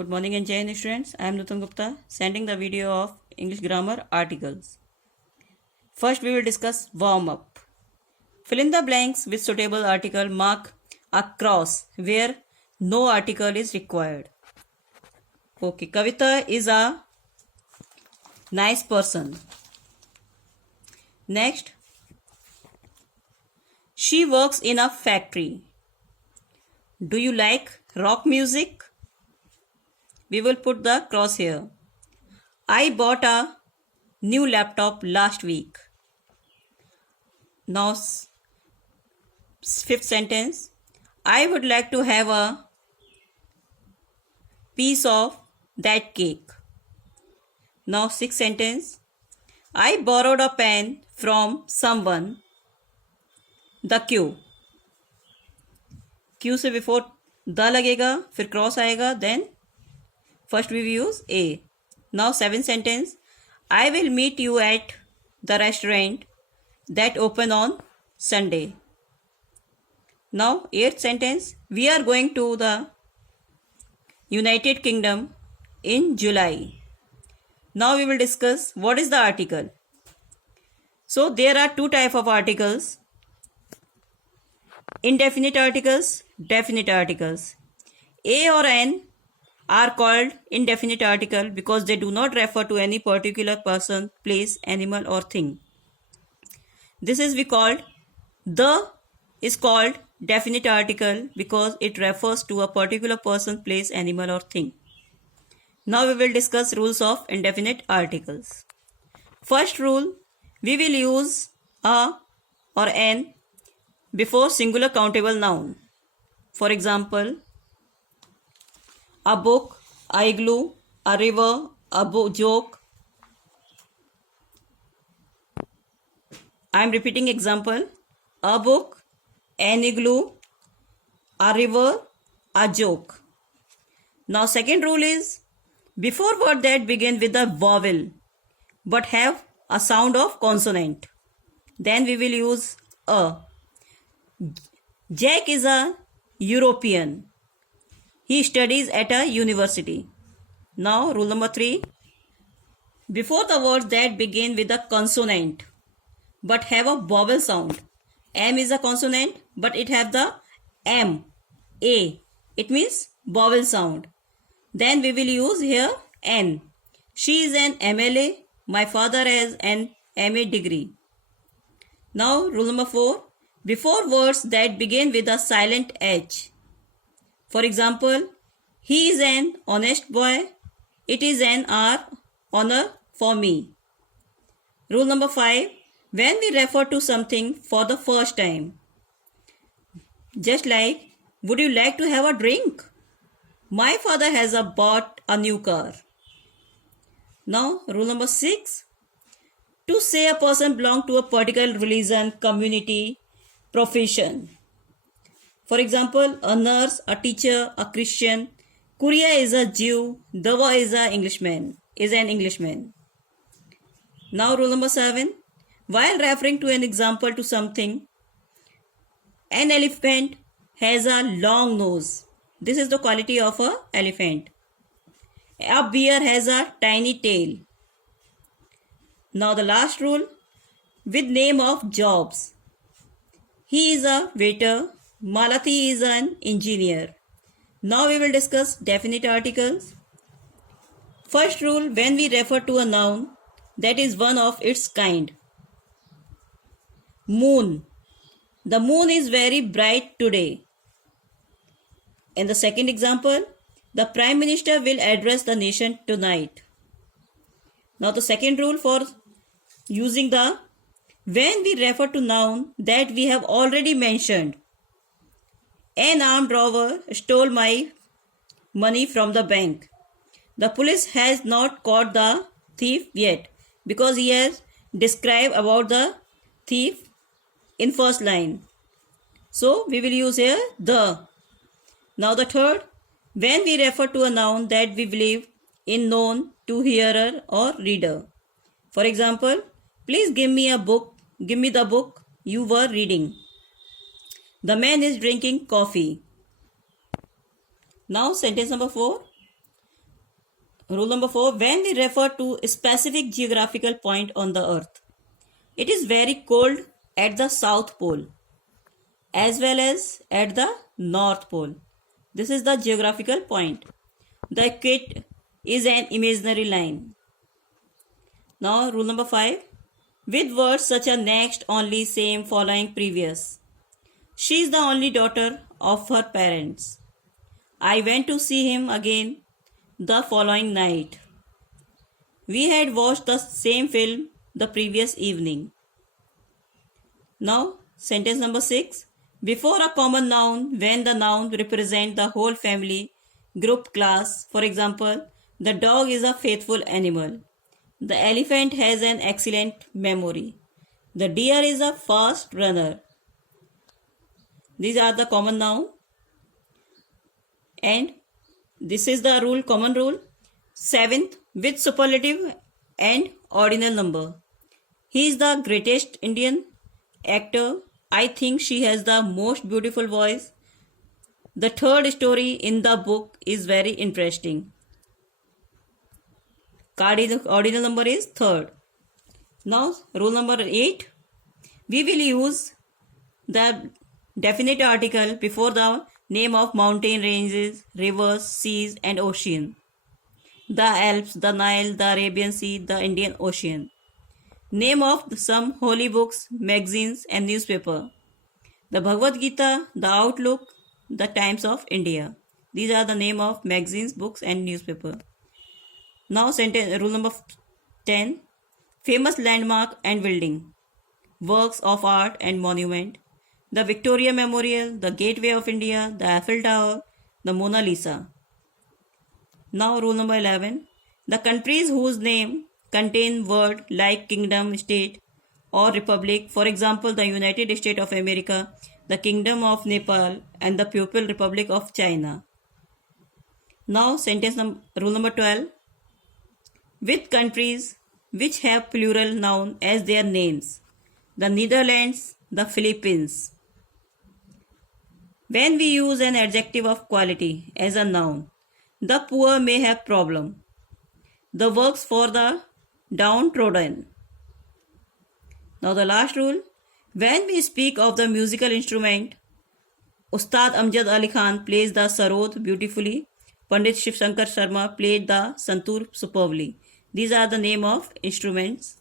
Good morning and Jai Hind students. I am Nutan Gupta sending the video of English grammar articles. First we will discuss warm up. Fill in the blanks with suitable article. Mark a cross where no article is required. Okay, Kavita is a nice person. Next, she works in a factory. Do you like rock music? We will put the cross here. I bought a new laptop last week. Now, fifth sentence. I would like to have a piece of that cake. Now, sixth sentence. I borrowed a pen from someone. The Q. Q से before the लगेगा, फिर cross आएगा, then first we will use A. Now, seventh sentence. I will meet you at the restaurant that open on Sunday. Now, eighth sentence. We are going to the United Kingdom in July. Now, we will discuss what is the article. So, there are two types of articles. Indefinite articles, definite articles. A or N are called indefinite article because they do not refer to any particular person, place, animal or thing. This is we called the is called definite article because it refers to a particular person, place, animal or thing. Now we will discuss rules of indefinite articles. First rule, we will use a or an before singular countable noun. For example, a book, a igloo, a river, a joke. I am repeating example. A book, an igloo, a river, a joke. Now second rule is before word that begin with a vowel but have a sound of consonant. Then we will use a. Jack is a European. He studies at a university. Now rule number 3. Before the words that begin with a consonant but have a vowel sound. M is a consonant but it have the M. A. It means vowel sound. Then we will use here N. She is an MLA. My father has an MA degree. Now rule number 4. Before words that begin with a silent H. For example, he is an honest boy. It is an honor for me. Rule number 5. When we refer to something for the first time. Just like, would you like to have a drink? My father has bought a new car. Now, rule number 6. To say a person belongs to a particular religion, community, profession. For example, a nurse, a teacher, a Christian. Korea is a Jew. Dava is an Englishman. Now rule number 7. While referring to an example to something, an elephant has a long nose. This is the quality of an elephant. A bear has a tiny tail. Now the last rule, with name of jobs. He is a waiter. Malathi is an engineer. Now we will discuss definite articles. First rule, when we refer to a noun that is one of its kind. Moon. The moon is very bright today. In the second example, the Prime Minister will address the nation tonight. Now the second rule for using the when we refer to noun that we have already mentioned. An armed robber stole my money from the bank. The police has not caught the thief yet because he has described about the thief in first line. So we will use here the. Now the third, when we refer to a noun that we believe in known to hearer or reader. For example, please give me the book you were reading. The man is drinking coffee. Now sentence number 4. Rule number 4. When we refer to a specific geographical point on the earth, it is very cold at the South Pole as well as at the North Pole. This is the geographical point. The equator is an imaginary line. Now, rule number 5. With words such as next, only, same, following, previous. She is the only daughter of her parents. I went to see him again the following night. We had watched the same film the previous evening. Now, sentence number 6. Before a common noun, when the noun represents the whole family, group, class. For example, the dog is a faithful animal. The elephant has an excellent memory. The deer is a fast runner. These are the common noun. And this is the rule, common rule. 7th, with superlative and ordinal number. He is the greatest Indian actor. I think she has the most beautiful voice. The third story in the book is very interesting. Ordinal number is third. Now, rule number 8. We will use the definite article before the name of mountain ranges, rivers, seas and ocean. The Alps, the Nile, the Arabian Sea, the Indian Ocean. Name of some holy books, magazines and newspaper. The Bhagavad Gita, the Outlook, the Times of India. These are the name of magazines, books and newspaper. Now rule number 10. Famous landmark and building. Works of art and monument. The Victoria Memorial, the Gateway of India, the Eiffel Tower, the Mona Lisa. Now rule number 11. The countries whose name contain word like kingdom, state or republic. For example, the United States of America, the Kingdom of Nepal and the People's Republic of China. Now rule number 12. With countries which have plural noun as their names. The Netherlands, the Philippines. When we use an adjective of quality as a noun, the poor may have problem. The works for the downtrodden. Now the last rule. When we speak of the musical instrument, Ustad Amjad Ali Khan plays the sarod beautifully. Pandit Shiv Shankar Sharma played the santoor superbly. These are the name of instruments.